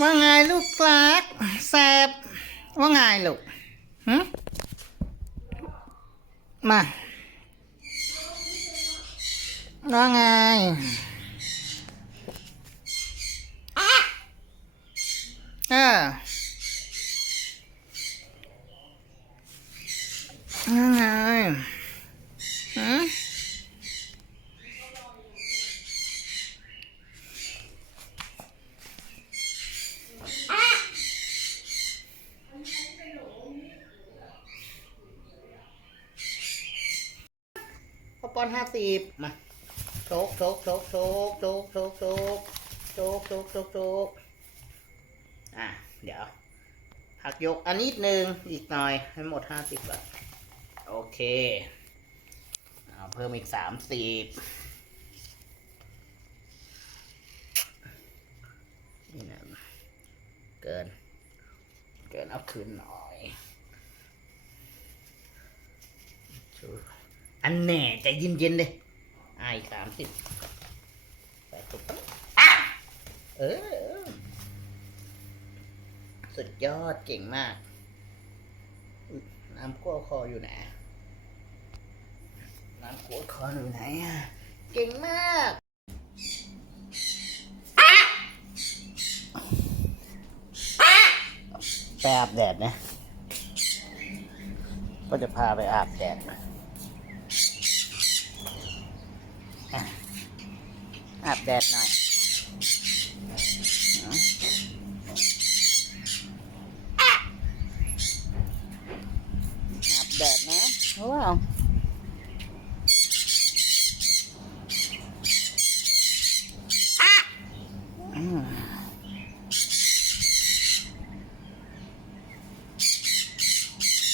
ว่าไงลูกรักแซบว่าไงลูกหึมาว่าไงเออว่าไงหึ พอ ปอนห้าสิบมาโชกโชกโชกโชกโชกโชกโชกโชกโชกโชกโชกอะ เดี๋ยว หักยกอันนิดนึงอีกหน่อย ให้หมดห้าสิบก่อนโอเคเอาเพิ่มอีกสามสิบนี่นะเกิน เกินเอาคืนหน่อยชู อันแน่ใจเย็นๆเลยอ่าอีกสามสิบไปปุ๊บอะเออ สุดยอดเก่งมาก น้ำกั้วคออยู่ไหน น้ำกั้วคออยู่ไหนอะ เก่งมากอะอะไปอาบแดดนะ ก็จะพาไปอาบแดดอะ อาบแดดหน่อยอาบแดดนะรู้าว